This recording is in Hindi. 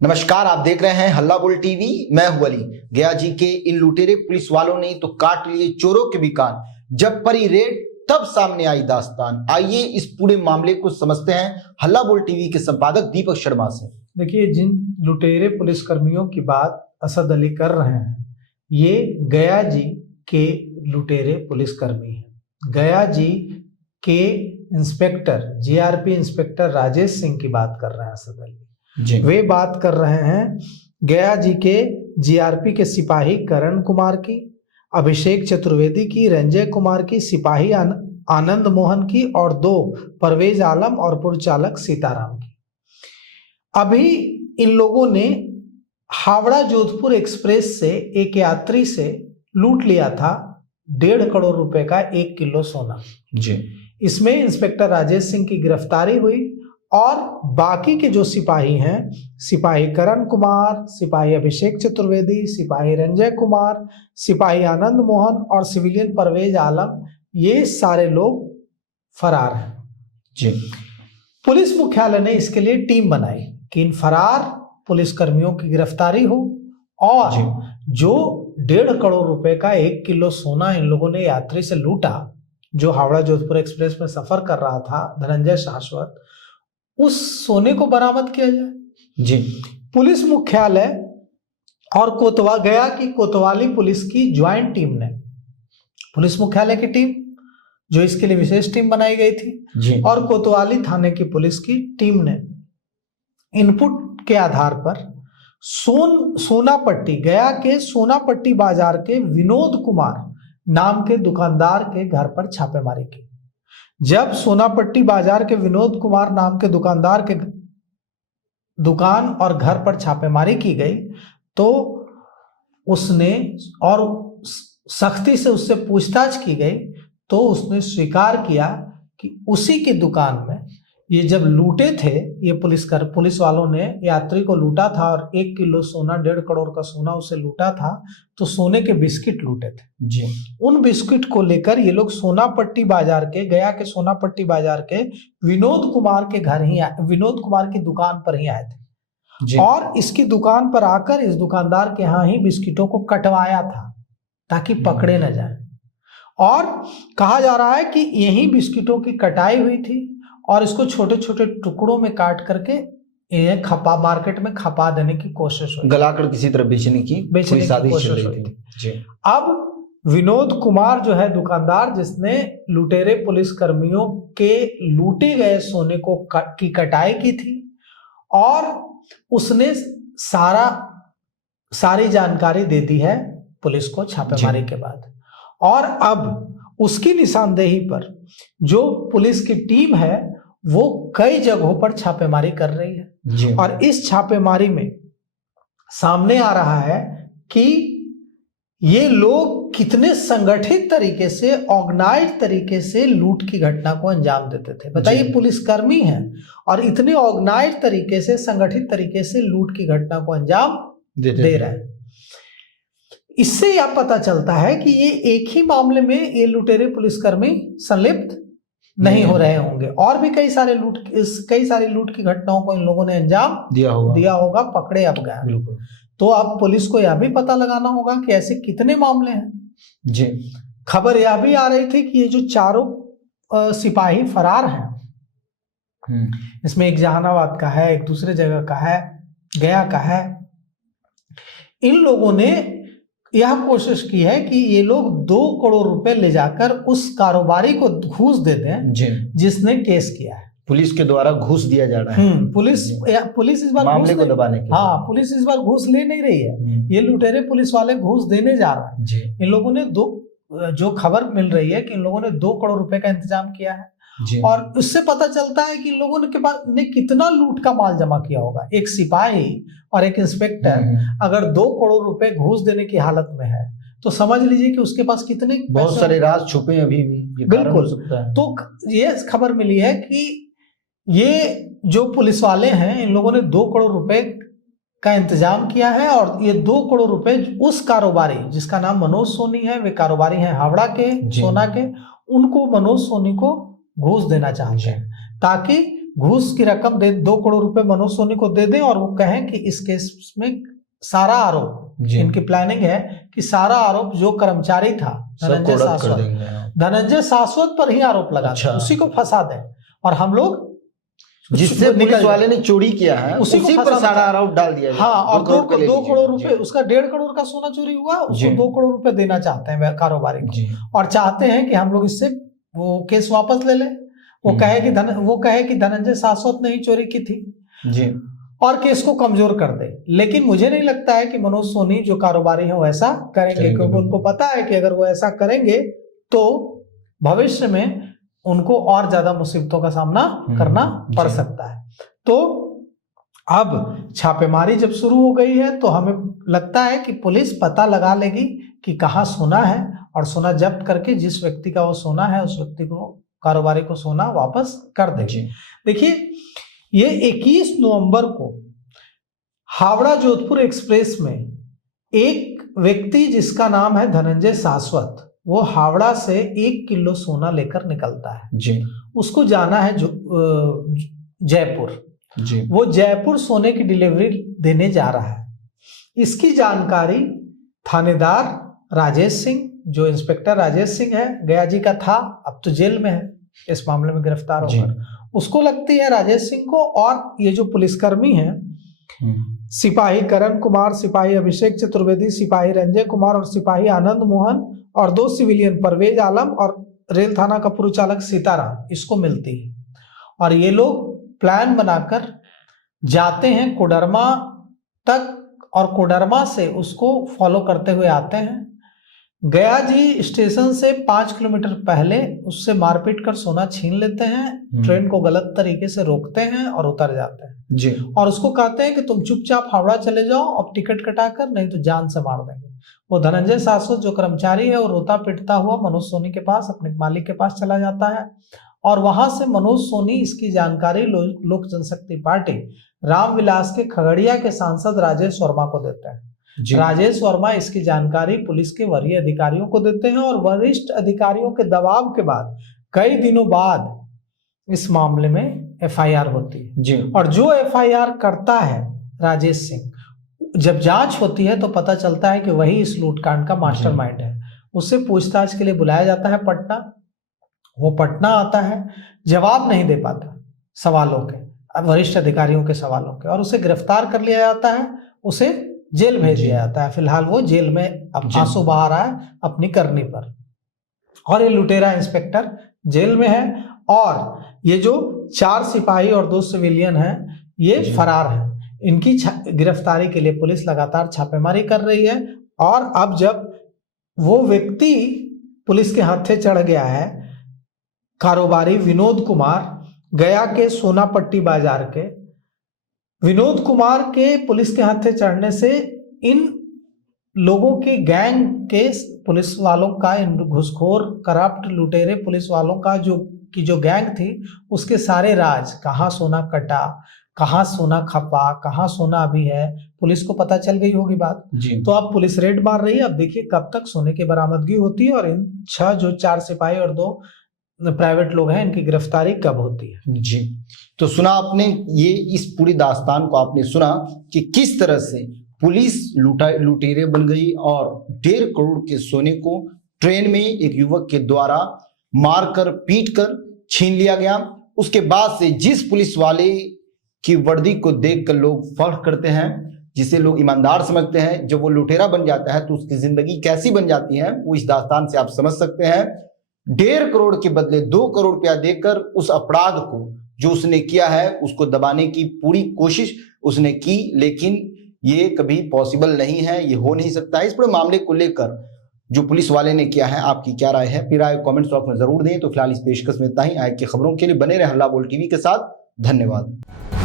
नमस्कार, आप देख रहे हैं हल्ला बोल टीवी। मैं हूं अली। गया जी के इन लुटेरे पुलिस वालों ने तो काट लिए चोरों के भी कान। जब परी रेड तब सामने आई दास्तान। आइए इस पूरे मामले को समझते हैं हल्ला बोल टीवी के संपादक दीपक शर्मा से। देखिए, जिन लुटेरे पुलिसकर्मियों की बात असद अली कर रहे हैं, ये गया जी के लुटेरे पुलिसकर्मी हैं। गया जी के inspector GRP inspector Rajesh Singh की बात कर रहे हैं असद अली जी। वे बात कर रहे हैं गया जी के जीआरपी के सिपाही करण कुमार की, अभिषेक चतुर्वेदी की, रंजय कुमार की, सिपाही आनंद मोहन की और 2 परवेज आलम और पुरचालक सीताराम की। अभी इन लोगों ने हावड़ा जोधपुर एक्सप्रेस से एक यात्री से लूट लिया था 1.5 करोड़ रुपए का 1 किलो सोना जी। इसमें इंस्पेक्टर राजेश सिंह की गिरफ्तारी हुई और बाकी के जो सिपाही हैं, सिपाही करण कुमार, सिपाही अभिषेक चतुर्वेदी, सिपाही रंजय कुमार, सिपाही आनंद मोहन और सिविलियन परवेज आलम, ये सारे लोग फरार हैं जी। पुलिस मुख्यालय ने इसके लिए टीम बनाई कि इन फरार पुलिसकर्मियों की गिरफ्तारी हो और जो 1.5 करोड़ रुपए का 1 किलो सोना इन लोगों ने यात्री से लूटा, जो हावड़ा जोधपुर एक्सप्रेस में सफर कर रहा था धनंजय शाश्वत, उस सोने को बरामद किया जाए जी। पुलिस मुख्यालय और गया की कोतवाली पुलिस की ज्वाइंट टीम ने, पुलिस मुख्यालय की टीम जो इसके लिए विशेष टीम बनाई गई थी जी, और कोतवाली थाने की पुलिस की टीम ने इनपुट के आधार पर सोनापट्टी गया के सोनापट्टी बाजार के विनोद कुमार नाम के दुकानदार के घर पर छापेमारी की। जब सोनापट्टी बाजार के विनोद कुमार नाम के दुकानदार के दुकान और घर पर छापेमारी की गई तो उसने और सख्ती से उससे पूछताछ की गई तो उसने स्वीकार किया कि उसी की दुकान में ये जब लूटे थे, ये पुलिस वालों ने यात्री को लूटा था और 1 किलो सोना 1.5 करोड़ का सोना उसे लूटा था, तो सोने के बिस्किट लूटे थे जी। उन बिस्किट को लेकर ये लोग सोनापट्टी बाजार के, गया के सोनापट्टी बाजार के विनोद कुमार के घर ही विनोद कुमार की दुकान पर ही आए थे जी। और इसकी दुकान पर आकर इस दुकानदार के यहाँ ही बिस्किटों को कटवाया था ताकि पकड़े न जाए। और कहा जा रहा है कि यही बिस्किटों की कटाई हुई थी और इसको छोटे छोटे टुकड़ों में काट करके इन्हें मार्केट में खपा देने की कोशिश हुई, गलाकर किसी तरह बेचने की कोशिश हुई थी। अब विनोद कुमार जो है दुकानदार, जिसने लुटेरे पुलिसकर्मियों के लूटे गए सोने को की कटाई की थी और उसने सारी जानकारी दे दी है पुलिस को छापेमारी के बाद। और अब उसकी निशानदेही पर जो पुलिस की टीम है वो कई जगहों पर छापेमारी कर रही है और इस छापेमारी में सामने आ रहा है कि ये लोग कितने संगठित तरीके से, ऑर्गेनाइज तरीके से लूट की घटना को अंजाम देते थे। बताइए, पुलिसकर्मी हैं और इतने ऑर्गेनाइज तरीके से, संगठित तरीके से लूट की घटना को अंजाम दे रहे हैं। इससे यह पता चलता है कि ये एक ही मामले में ये लुटेरे पुलिसकर्मी संलिप्त नहीं हो रहे होंगे और भी कई सारी लूट की घटनाओं को इन लोगों ने अंजाम दिया होगा, पकड़े अब गए। तो अब पुलिस को यह भी पता लगाना होगा कि ऐसे कितने मामले हैं जी। खबर यह भी आ रही थी कि ये जो चारों सिपाही फरार हैं, इसमें एक जहानाबाद का है, एक दूसरे जगह का है, गया का है। इन लोगों ने यह कोशिश की है कि ये लोग 2 करोड़ रुपए ले जाकर उस कारोबारी को घूस दे दें जिसने केस किया है। पुलिस के द्वारा घूस दिया जा रहा है। पुलिस इस बार मामले को दबाने के लिए। पुलिस इस बार घूस ले नहीं रही है, ये लुटेरे पुलिस वाले घूस देने जा रहे हैं। इन लोगों ने जो खबर मिल रही है कि इन लोगों ने 2 करोड़ रुपए का इंतजाम किया है और उससे पता चलता है कि इन लोगों ने कितना लूट का माल जमा किया होगा। एक सिपाही और एक इंस्पेक्टर अगर 2 करोड़ रुपए घूस देने की हालत में है तो समझ लीजिए कि उसके पास कितने बहुत सारे राज छुपे अभी भी। बिल्कुल। तो ये खबर मिली है कि ये जो पुलिस वाले हैं, इन लोगों ने 2 करोड़ रुपए का इंतजाम किया है और ये 2 करोड़ रुपए उस कारोबारी जिसका नाम मनोज सोनी है, वे कारोबारी हैं हावड़ा के सोना के, उनको मनोज सोनी को घूस देना चाहते हैं ताकि घूस की रकम दे, 2 करोड़ रुपए मनोज सोनी को दे दें और वो कहें कि इस केस में सारा आरोप, इनकी प्लानिंग है कि सारा आरोप जो कर्मचारी था धनंजय शाश्वत पर ही आरोप लगा, उसी को फंसा दें और हम लोग जिससे पुलिस वाले ने चोरी किया है उसी पर सारा आरोप डाल दिया। हाँ, और 2 करोड़ रुपए, उसका 1.5 करोड़ का सोना चोरी हुआ, उसको 2 करोड़ रुपए देना चाहते हैं कारोबारी को और चाहते हैं कि हम लोग इससे वो केस वापस ले लें। वो कहे कि धनंजय शाश्वत ने ही चोरी की थी जी, और केस को कमजोर कर दे। लेकिन मुझे नहीं लगता है कि मनोज सोनी जो कारोबारी है वो ऐसा करेंगे, क्योंकि उनको पता है कि अगर वो ऐसा करेंगे तो भविष्य में उनको और ज्यादा मुसीबतों का सामना करना पड़ सकता है। तो अब छापेमारी जब शुरू हो गई है तो हमें लगता है कि पुलिस पता लगा लेगी कि कहाँ सोना है और सोना जब्त करके जिस व्यक्ति का वो सोना है उस व्यक्ति को, कारोबारी को सोना वापस कर देगी। देखिए, ये 21 नवंबर को हावड़ा जोधपुर एक्सप्रेस में एक व्यक्ति जिसका नाम है धनंजय शाश्वत, वो हावड़ा से 1 किलो सोना लेकर निकलता है जी। उसको जाना है जयपुर जी। वो जयपुर सोने की डिलीवरी देने जा रहा है। इसकी जानकारी थानेदार राजेश सिंह, जो इंस्पेक्टर राजेश सिंह है, गया जी का था, अब तो जेल में है, इस मामले में गिरफ्तार होकर, उसको लगती है राजेश सिंह को। और ये जो पुलिसकर्मी है, सिपाही करण कुमार, सिपाही अभिषेक चतुर्वेदी, सिपाही रंजय कुमार और सिपाही आनंद मोहन और 2 सिविलियन परवेज आलम और रेल थाना का पूर्व चालक सीताराम, इसको मिलती है। और ये लोग प्लान बनाकर जाते हैं कोडरमा तक और कोडरमा से उसको फॉलो करते हुए आते हैं। गया जी स्टेशन से 5 किलोमीटर पहले उससे मारपीट कर सोना छीन लेते हैं, ट्रेन को गलत तरीके से रोकते हैं और उतर जाते हैं जी। और उसको कहते हैं कि तुम चुपचाप हावड़ा चले जाओ, अब टिकट कटाकर, नहीं तो जान से मार देंगे। वो धनंजय शाश्वत जो कर्मचारी है वो रोता पिटता हुआ मनोज सोनी के पास, अपने मालिक के पास चला जाता है और वहां से मनोज सोनी इसकी जानकारी लोक जनशक्ति पार्टी रामविलास के खगड़िया के सांसद राजेश वर्मा को देते हैं। राजेश वर्मा इसकी जानकारी पुलिस के वरीय अधिकारियों को देते हैं और वरिष्ठ अधिकारियों के दबाव के बाद कई दिनों बाद इस मामले में एफआईआर होती है जी। और जो एफआईआर करता है राजेश सिंह, जब जांच होती है तो पता चलता है कि वही इस लूटकांड का मास्टरमाइंड है। उससे पूछताछ के लिए बुलाया जाता है पटना। वो पटना आता है, जवाब नहीं दे पाता सवालों के, वरिष्ठ अधिकारियों के सवालों के, और उसे गिरफ्तार कर लिया जाता है, उसे जेल भेज दिया जाता है। फिलहाल वो जेल में अब आंसू बहा रहा है अपनी करनी पर। और ये लुटेरा इंस्पेक्टर जेल में है और ये जो 4 सिपाही और 2 सिविलियन हैं ये फरार हैं। इनकी गिरफ्तारी के लिए पुलिस लगातार छापेमारी कर रही है। और अब जब वो व्यक्ति पुलिस के हाथे चढ़ गया है, कारोबारी विनोद कुमार, गया के सोनापट्टी बाजार के विनोद कुमार के पुलिस के हाथे चढ़ने से इन लोगों के गैंग के पुलिस वालों का, इन घुसखोर करप्ट लुटेरे पुलिस वालों का जो गैंग थी, उसके सारे राज, कहाँ सोना कटा, कहाँ सोना खपा, कहाँ सोना अभी है, पुलिस को पता चल गई होगी बात जी। तो अब पुलिस रेड मार रही है। अब देखिए कब तक सोने की बरामदगी होती है और इन 6 जो 4 सिपाही और 2 प्राइवेट लोग हैं, इनकी गिरफ्तारी कब होती है जी। तो सुना आपने, ये इस पूरी दास्तान को आपने सुना कि किस तरह से पुलिस लुटेरे बन गई और 1.5 करोड़ के सोने को ट्रेन में एक युवक के द्वारा मारकर पीटकर छीन लिया गया। उसके बाद से जिस पुलिस वाले की वर्दी को देखकर लोग फख्र करते हैं, जिसे लोग ईमानदार समझते हैं, जब वो लुटेरा बन जाता है तो उसकी जिंदगी कैसी बन जाती है, वो इस दास्तान से आप समझ सकते हैं। 1.5 करोड़ के बदले 2 करोड़ रुपया देकर उस अपराध को जो उसने किया है उसको दबाने की पूरी कोशिश उसने की, लेकिन ये कभी पॉसिबल नहीं है, ये हो नहीं सकता है। इस पूरे मामले को लेकर जो पुलिस वाले ने किया है, आपकी क्या राय है? फिर राय कमेंट्स बॉक्स में जरूर दें। तो फिलहाल इस पेशकश में इतना ही। आगे की खबरों के लिए बने रहे हल्ला बोल टीवी के साथ। धन्यवाद।